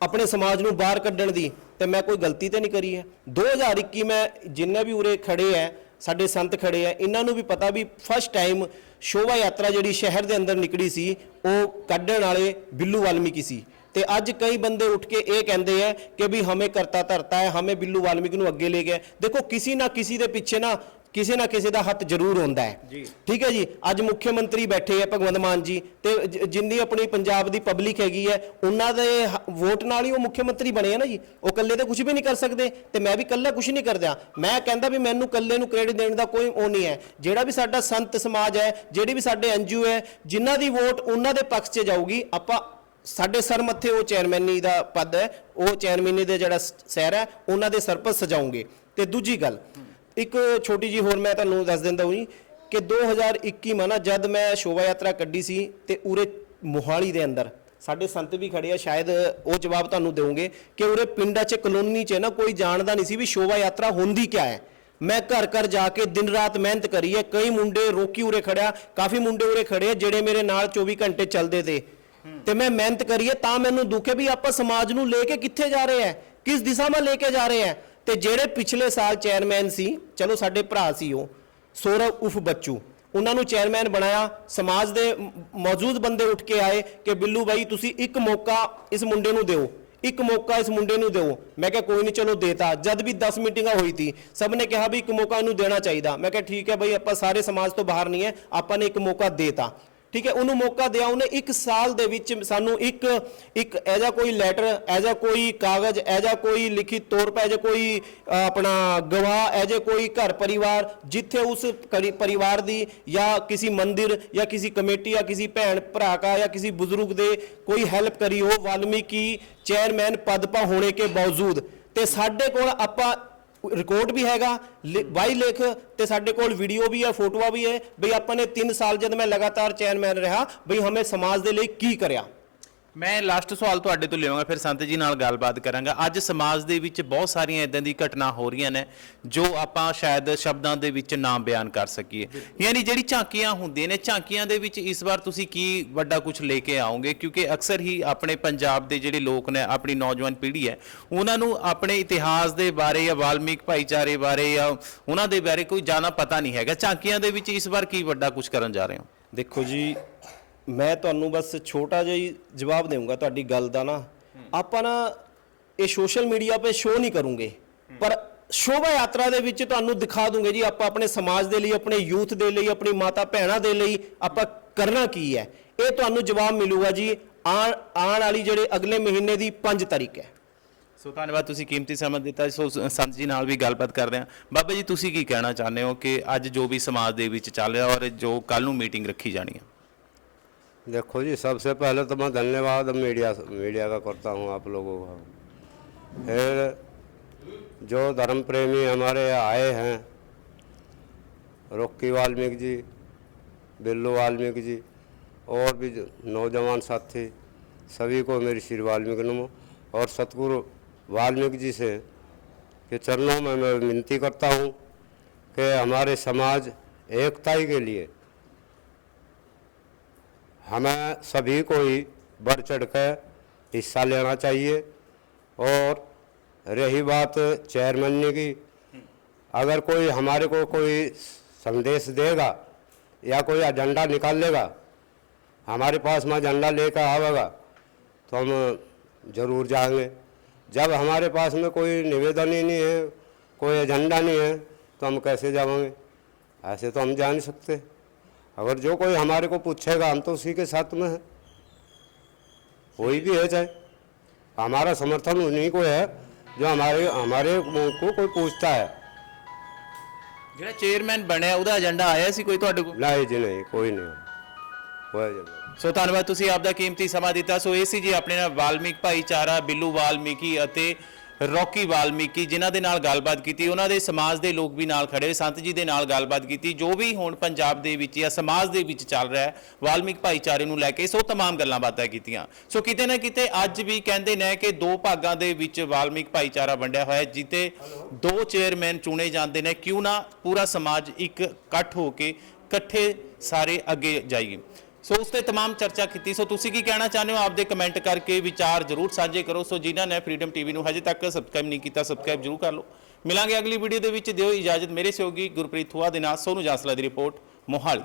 ਆਪਣੇ ਸਮਾਜ ਨੂੰ ਬਾਹਰ ਕੱਢਣ ਦੀ, ਤੇ ਮੈਂ ਕੋਈ ਗਲਤੀ ਤੇ ਨਹੀਂ ਕਰੀ ਹੈ। 2021 ਮੈਂ ਜਿੰਨੇ ਵੀ ਉਰੇ ਖੜੇ ਹੈ, ਸਾਡੇ ਸੰਤ ਖੜੇ ਹੈ, ਇਹਨਾਂ ਨੂੰ ਵੀ ਪਤਾ ਵੀ ਫਸਟ ਟਾਈਮ ਸ਼ੋਭਾ ਯਾਤਰਾ ਜਿਹੜੀ ਸ਼ਹਿਰ ਦੇ ਅੰਦਰ ਨਿਕਲੀ ਸੀ, ਉਹ ਕੱਢਣ ਵਾਲੇ ਬਿੱਲੂ ਵਾਲਮੀਕੀ ਸੀ। ਤੇ ਅੱਜ ਕਈ ਬੰਦੇ ਉੱਠ ਕੇ ਇਹ ਕਹਿੰਦੇ ਆ ਕਿ ਵੀ ਹਮੇ ਕਰਤਾ ਧਰਤਾ ਹੈ ਹਮੇ ਬਿੱਲੂ ਵਾਲਮੀਕੀ ਨੂੰ ਅੱਗੇ ਲੈ ਗਿਆ ਦੇਖੋ ਕਿਸੇ ਨਾ ਕਿਸੇ ਦੇ ਪਿੱਛੇ ਨਾ ਕਿਸੇ ਨਾ ਕਿਸੇ ਦਾ ਹੱਥ ਜ਼ਰੂਰ ਹੁੰਦਾ ਹੈ। ਠੀਕ ਹੈ ਜੀ? ਅੱਜ ਮੁੱਖ ਮੰਤਰੀ ਬੈਠੇ ਆ ਭਗਵੰਤ ਮਾਨ ਜੀ ਤੇ ਜਿੰਨੀ ਆਪਣੀ ਪੰਜਾਬ ਦੀ ਪਬਲਿਕ ਹੈਗੀ ਹੈ ਉਹਨਾਂ ਦੇ ਵੋਟ ਨਾਲ ਹੀ ਉਹ ਮੁੱਖ ਮੰਤਰੀ ਬਣੇ ਆ ਨਾ ਜੀ। ਉਹ ਇਕੱਲੇ ਤੇ ਕੁਝ ਵੀ ਨਹੀਂ ਕਰ ਸਕਦੇ ਤੇ ਮੈਂ ਵੀ ਇਕੱਲਾ ਕੁਝ ਨਹੀਂ ਕਰਦਾ। ਮੈਂ ਕਹਿੰਦਾ ਵੀ ਮੈਨੂੰ ਇਕੱਲੇ ਨੂੰ ਕ੍ਰੈਡਿਟ ਦੇਣ ਦਾ ਕੋਈ ਉਹ ਨਹੀਂ ਹੈ। ਜਿਹੜਾ ਵੀ ਸਾਡਾ ਸੰਤ ਸਮਾਜ ਹੈ ਜਿਹੜੀ ਵੀ ਸਾਡੇ ਐਨਜੀਓ ਹੈ ਜਿਨ੍ਹਾਂ ਦੀ ਵੋਟ ਉਹਨਾਂ ਦੇ ਪੱਖ 'ਚ ਜਾਊਗੀ ਆਪਾਂ ਸਾਡੇ ਸਰ ਮੱਥੇ ਉਹ ਚੇਅਰਮੈਨੀ ਦਾ ਪਦ ਹੈ, ਉਹ ਚੇਅਰਮੈਨੀ ਦੇ ਜਿਹੜਾ ਸ- ਸਹਿਰ ਹੈ, ਉਹਨਾਂ ਦੇ ਸਰ ਸਜਾਉਂਗੇ। ਤੇ ਦੂਜੀ ਗੱਲ, ਇੱਕ ਛੋਟੀ ਜੀ ਹੋਰ ਮੈਂ ਤੁਹਾਨੂੰ ਦੱਸ ਦਿੰਦਾ ਹਾਂ ਜੀ, ਕਿ 2021 ਮਾ ਨਾ ਜਦ ਮੈਂ ਸ਼ੋਭਾ ਯਾਤਰਾ ਕੱਢੀ ਸੀ ਤੇ ਉਰੇ ਮੋਹਾਲੀ ਦੇ ਅੰਦਰ, ਸਾਡੇ ਸੰਤ ਵੀ ਖੜੇ ਆ, ਸ਼ਾਇਦ ਉਹ ਜਵਾਬ ਤੁਹਾਨੂੰ ਦੇਵੋਗੇ ਕਿ ਉਰੇ ਪਿੰਡਾਂ 'ਚ ਕਲੋਨੀ 'ਚ ਨਾ ਕੋਈ ਜਾਣਦਾ ਨਹੀਂ ਸੀ ਵੀ ਸ਼ੋਭਾ ਯਾਤਰਾ ਹੁੰਦੀ ਕਿਆ ਹੈ। ਮੈਂ ਘਰ ਘਰ ਜਾ ਕੇ ਦਿਨ ਰਾਤ ਮਿਹਨਤ ਕਰੀ ਹੈ, ਕਈ ਮੁੰਡੇ ਰੋਕੀ ਉਰੇ ਖੜਿਆ, ਕਾਫੀ ਮੁੰਡੇ ਉਰੇ ਖੜੇ ਆ, ਜਿਹੜੇ ਮੇਰੇ ਨਾਲ 24 ਘੰਟੇ ਚੱਲਦੇ ਤੇ। ਤੇ ਮੈਂ ਮਿਹਨਤ ਕਰੀਏ ਤਾਂ ਮੈਨੂੰ ਦੁੱਖ ਹੈ ਵੀ ਆਪਾਂ ਸਮਾਜ ਨੂੰ ਲੈ ਕੇ ਕਿੱਥੇ ਜਾ ਰਹੇ ਹੈ, ਕਿਸ ਦਿਸ਼ਾ ਵੱਲ ਲੈ ਕੇ ਜਾ ਰਹੇ ਹੈ। ਤੇ ਜਿਹੜੇ ਪਿਛਲੇ ਸਾਲ ਚੇਅਰਮੈਨ ਸੀ, ਚਲੋ ਸਾਡੇ ਭਰਾ ਸੀ ਉਹ, ਸੌਰਵ ਉਫ ਬੱਚੂ, ਉਹਨਾਂ ਨੂੰ ਚੇਅਰਮੈਨ ਬਣਾਇਆ, ਸਮਾਜ ਦੇ ਮੌਜੂਦ ਬੰਦੇ ਉੱਠ ਕੇ ਆਏ ਕਿ ਬਿੱਲੂ ਬਾਈ, ਤੁਸੀਂ ਇੱਕ ਮੌਕਾ ਇਸ ਮੁੰਡੇ ਨੂੰ ਦਿਓ, ਇੱਕ ਮੌਕਾ ਇਸ ਮੁੰਡੇ ਨੂੰ ਦਿਓ। ਮੈਂ ਕਿਹਾ, ਕੋਈ ਨਹੀਂ, ਚਲੋ ਦੇਤਾ। ਜਦ ਵੀ 10 ਮੀਟਿੰਗਾਂ ਹੋਈ ਤੀ, ਸਭ ਨੇ ਕਿਹਾ ਵੀ ਇੱਕ ਮੌਕਾ ਇਹਨੂੰ ਦੇਣਾ ਚਾਹੀਦਾ। ਮੈਂ ਕਿਹਾ, ਠੀਕ ਹੈ ਬਈ, ਆਪਾਂ ਸਾਰੇ ਸਮਾਜ ਤੋਂ ਬਾਹਰ ਨਹੀਂ ਹੈ, ਆਪਾਂ ਨੇ ਇੱਕ ਮੌਕਾ ਦੇਤਾ। ਠੀਕ ਹੈ, ਉਹਨੂੰ ਮੌਕਾ ਦਿਆ, ਉਹਨੇ ਇੱਕ ਸਾਲ ਦੇ ਵਿੱਚ ਸਾਨੂੰ ਇੱਕ ਇੱਕ ਐਜਾ ਕੋਈ ਲੈਟਰ ਐਜਾ ਕੋਈ ਕਾਗਜ਼ ਐਜਾ ਕੋਈ ਲਿਖਿਤ ਤੌਰ ਪੇ ਐਜਾ ਕੋਈ ਆਪਣਾ ਗਵਾਹ ਐਜਾ ਕੋਈ ਘਰ ਪਰਿਵਾਰ, ਜਿੱਥੇ ਉਸ ਕਰੀ- ਪਰਿਵਾਰ ਦੀ ਜਾਂ ਕਿਸੇ ਮੰਦਿਰ ਜਾਂ ਕਿਸੇ ਕਮੇਟੀ ਜਾਂ ਕਿਸੇ ਭੈਣ ਭਰਾ ਕਾ ਜਾਂ ਕਿਸੇ ਬਜ਼ੁਰਗ ਦੇ ਕੋਈ ਹੈਲਪ ਕਰੀ ਹੋ ਵਾਲਮੀਕੀ ਚੇਅਰਮੈਨ ਪਦ ਪਾ ਹੋਣੇ ਕੇ ਬਾਵਜੂਦ। ਤੇ ਸਾਡੇ ਕੋਲ ਆਪਾਂ ਰਿਕਾਰਡ ਵੀ ਹੈਗਾ ਬਾਈ ਲੇਖ ਤੇ ਸਾਡੇ ਕੋਲ ਵੀਡੀਓ ਵੀ ਹੈ ਫੋਟੋਆਂ ਵੀ ਹੈ ਬਈ ਆਪਾਂ ਨੇ 3 ਸਾਲ ਜਦ ਮੈਂ ਲਗਾਤਾਰ ਚੇਅਰਮੈਨ ਰਿਹਾ ਬਈ ਹਮੇ ਸਮਾਜ ਦੇ ਲਈ ਕੀ ਕਰਿਆ। ਮੈਂ ਲਾਸਟ ਸਵਾਲ ਤੁਹਾਡੇ ਤੋਂ ਲਿਆਵਾਂਗਾ ਫਿਰ ਸੰਤ ਜੀ ਨਾਲ ਗੱਲਬਾਤ ਕਰਾਂਗਾ। ਅੱਜ ਸਮਾਜ ਦੇ ਵਿੱਚ ਬਹੁਤ ਸਾਰੀਆਂ ਇਦਾਂ ਦੀ ਘਟਨਾ ਹੋ ਰਹੀਆਂ ਨੇ ਜੋ ਆਪਾਂ ਸ਼ਾਇਦ ਸ਼ਬਦਾਂ ਦੇ ਵਿੱਚ ਨਾ ਬਿਆਨ ਕਰ ਸਕੀਏ। ਯਾਨੀ ਜਿਹੜੀ ਝਾਂਕੀਆਂ ਹੁੰਦੀਆਂ ਨੇ ਝਾਂਕੀਆਂ ਦੇ ਵਿੱਚ ਇਸ ਵਾਰ ਤੁਸੀਂ ਕੀ ਵੱਡਾ ਕੁਝ ਲੈ ਕੇ ਆਓਗੇ? ਕਿਉਂਕਿ ਅਕਸਰ ਹੀ ਆਪਣੇ ਪੰਜਾਬ ਦੇ ਜਿਹੜੇ ਲੋਕ ਨੇ ਆਪਣੀ ਨੌਜਵਾਨ ਪੀੜ੍ਹੀ ਹੈ ਉਹਨਾਂ ਨੂੰ ਆਪਣੇ ਇਤਿਹਾਸ ਦੇ ਬਾਰੇ ਜਾਂ ਵਾਲਮੀਕ ਭਾਈਚਾਰੇ ਬਾਰੇ ਜਾਂ ਉਹਨਾਂ ਦੇ ਬਾਰੇ ਕੋਈ ਜ਼ਿਆਦਾ ਪਤਾ ਨਹੀਂ ਹੈਗਾ। ਝਾਂਕੀਆਂ ਦੇ ਵਿੱਚ ਇਸ ਵਾਰ ਕੀ ਵੱਡਾ ਕੁਝ ਕਰਨ ਜਾ ਰਹੇ ਹੋ? ਦੇਖੋ ਜੀ ਮੈਂ ਤੁਹਾਨੂੰ ਬਸ ਛੋਟਾ ਜਿਹਾ ਹੀ ਜਵਾਬ ਦੇਵਾਂਗਾ ਤੁਹਾਡੀ ਗੱਲ ਦਾ ਨਾ। ਆਪਾਂ ਨਾ ਇਹ ਸੋਸ਼ਲ ਮੀਡੀਆ 'ਤੇ ਸ਼ੋਅ ਨਹੀਂ ਕਰੂੰਗੇ। ਪਰ ਸ਼ੋਭਾ ਯਾਤਰਾ ਦੇ ਵਿੱਚ ਤੁਹਾਨੂੰ ਦਿਖਾ ਦੂੰਗੇ ਜੀ, ਆਪਾਂ ਆਪਣੇ ਸਮਾਜ ਦੇ ਲਈ, ਆਪਣੇ ਯੂਥ ਦੇ ਲਈ, ਆਪਣੀ ਮਾਤਾ ਭੈਣਾਂ ਦੇ ਲਈ ਆਪਾਂ ਕਰਨਾ ਕੀ ਹੈ। ਇਹ ਤੁਹਾਨੂੰ ਜਵਾਬ ਮਿਲੂਗਾ ਜੀ, ਆਉਣ ਆਉਣ ਵਾਲੀ ਜਿਹੜੇ ਅਗਲੇ ਮਹੀਨੇ ਦੀ 5 ਤਾਰੀਖ ਹੈ। ਸੋ ਧੰਨਵਾਦ, ਤੁਸੀਂ ਕੀਮਤੀ ਸਮਾਂ ਦਿੱਤਾ। ਸੋ ਸੰਤ ਜੀ ਨਾਲ ਵੀ ਗੱਲਬਾਤ ਕਰਦੇ ਹਾਂ। ਬਾਬਾ ਜੀ, ਤੁਸੀਂ ਕੀ ਕਹਿਣਾ ਚਾਹੁੰਦੇ ਹੋ ਕਿ ਅੱਜ ਜੋ ਵੀ ਸਮਾਜ ਦੇ ਵਿੱਚ ਚੱਲ ਰਿਹਾ ਔਰ ਜੋ ਕੱਲ ਨੂੰ ਮੀਟਿੰਗ ਰੱਖੀ ਜਾਣੀ ਹੈ? देखो जी, सबसे पहले तो मैं धन्यवाद मीडिया मीडिया का करता हूँ आप लोगों का। फिर जो धर्म प्रेमी हमारे आए हैं रॉकी वाल्मीकि जी, बिल्लू वाल्मीकि जी, और भी नौजवान साथी, सभी को मेरी श्री वाल्मीकि नमो। और सतगुरु वाल्मीकि जी से के चरणों में मैं विनती करता हूँ कि हमारे समाज एकता ही के लिए हमें सभी को ही बढ़ चढ़ कर हिस्सा लेना चाहिए। और रही बात चेयरमैन ने की, अगर कोई हमारे को कोई संदेश देगा या कोई एजेंडा निकाल लेगा, हमारे पास में एजेंडा लेकर आवेगा तो हम ज़रूर जाएँगे। जब हमारे पास में कोई निवेदन ही नहीं है, कोई एजेंडा नहीं है तो हम कैसे जाएँगे? ऐसे तो हम जा नहीं सकते। अगर जो कोई हमारे को पूछेगा हम तो उसी के साथ में है कोई भी है चाहे हमारा समर्थन उन्हीं को है जो हमारे हमारे को कोई पूछता है ਜਿਹੜਾ ਚੇਅਰਮੈਨ ਬਣਿਆ ਉਹਦਾ ਏਜੰਡਾ ਆਇਆ ਸੀ ਕੋਈ ਤੁਹਾਡੇ ਕੋਲ नहीं जी नहीं कोई नहीं कोई नहीं ਸੋ ਧੰਨਵਾਦ ਤੁਸੀਂ ਆਪ ਦਾ ਕੀਮਤੀ ਸਮਾਂ ਦਿੱਤਾ ਸੋ ਇਹ ਸੀ ਜੀ ਆਪਣੇ ਨਾਲ ਵਾਲਮੀਕ ਭਾਈਚਾਰਾ ਬਿੱਲੂ ਵਾਲਮੀਕੀ ਅਤੇ ਰੌਕੀ ਵਾਲਮੀਕੀ, ਜਿਨ੍ਹਾਂ ਦੇ ਨਾਲ ਗੱਲਬਾਤ ਕੀਤੀ, ਉਹਨਾਂ ਦੇ ਸਮਾਜ ਦੇ ਲੋਕ ਵੀ ਨਾਲ ਖੜੇ ਸੰਤ ਜੀ ਦੇ ਨਾਲ ਗੱਲਬਾਤ ਕੀਤੀ, ਜੋ ਵੀ ਹੁਣ ਪੰਜਾਬ ਦੇ ਵਿੱਚ ਜਾਂ ਸਮਾਜ ਦੇ ਵਿੱਚ ਚੱਲ ਰਿਹਾ ਹੈ, ਵਾਲਮੀਕ ਭਾਈਚਾਰੇ ਨੂੰ ਲੈ ਕੇ ਸੋ ਤਮਾਮ ਗੱਲਾਂ ਬਾਤਾਂ ਕੀਤੀਆਂ। ਸੋ ਕਿਤੇ ਨਾ ਕਿਤੇ ਅੱਜ ਵੀ ਕਹਿੰਦੇ ਨੇ ਕਿ ਦੋ ਭਾਗਾਂ ਦੇ ਵਿੱਚ ਵਾਲਮੀਕ ਭਾਈਚਾਰਾ ਵੰਡਿਆ ਹੋਇਆ ਹੈ ਜਿੱਤੇ ਦੋ ਚੇਅਰਮੈਨ ਚੁਣੇ ਜਾਂਦੇ ਨੇ, ਕਿਉਂ ਨਾ ਪੂਰਾ ਸਮਾਜ ਇੱਕ ਇਕੱਠ ਹੋ ਕੇ ਇਕੱਠੇ ਸਾਰੇ ਅੱਗੇ ਜਾਈਏ। ਸੋ ਉਸ ਤੇ तमाम ਚਰਚਾ ਕੀਤੀ। ਸੋ ਤੁਸੀਂ ਕੀ ਕਹਿਣਾ ਚਾਹੁੰਦੇ ਹੋ? ਆਪਦੇ ਕਮੈਂਟ ਕਰਕੇ ਵਿਚਾਰ ਜ਼ਰੂਰ ਸਾਂਝੇ ਕਰੋ। ਸੋ ਜਿਨ੍ਹਾਂ ਨੇ ਫ੍ਰੀडम ਟੀਵੀ ਨੂੰ ਹਜੇ ਤੱਕ ਸਬਸਕ੍ਰਾਈਬ ਨਹੀਂ ਕੀਤਾ ਸਬਸਕ੍ਰਾਈਬ ਜ਼ਰੂਰ ਕਰ ਲਓ। ਮਿਲਾਂਗੇ ਅਗਲੀ ਵੀਡੀਓ ਦੇ ਵਿੱਚ। ਦਿਓ ਇਜਾਜ਼ਤ ਮੇਰੇ ਸਹਿਯੋਗੀ ਗੁਰਪ੍ਰੀਤ ਥੂਆ ਦੇ ਨਾਲ। ਸੋਨੂ ਜਾਸਲਾ ਦੀ ਰਿਪੋਰਟ ਮੋਹਾਲੀ।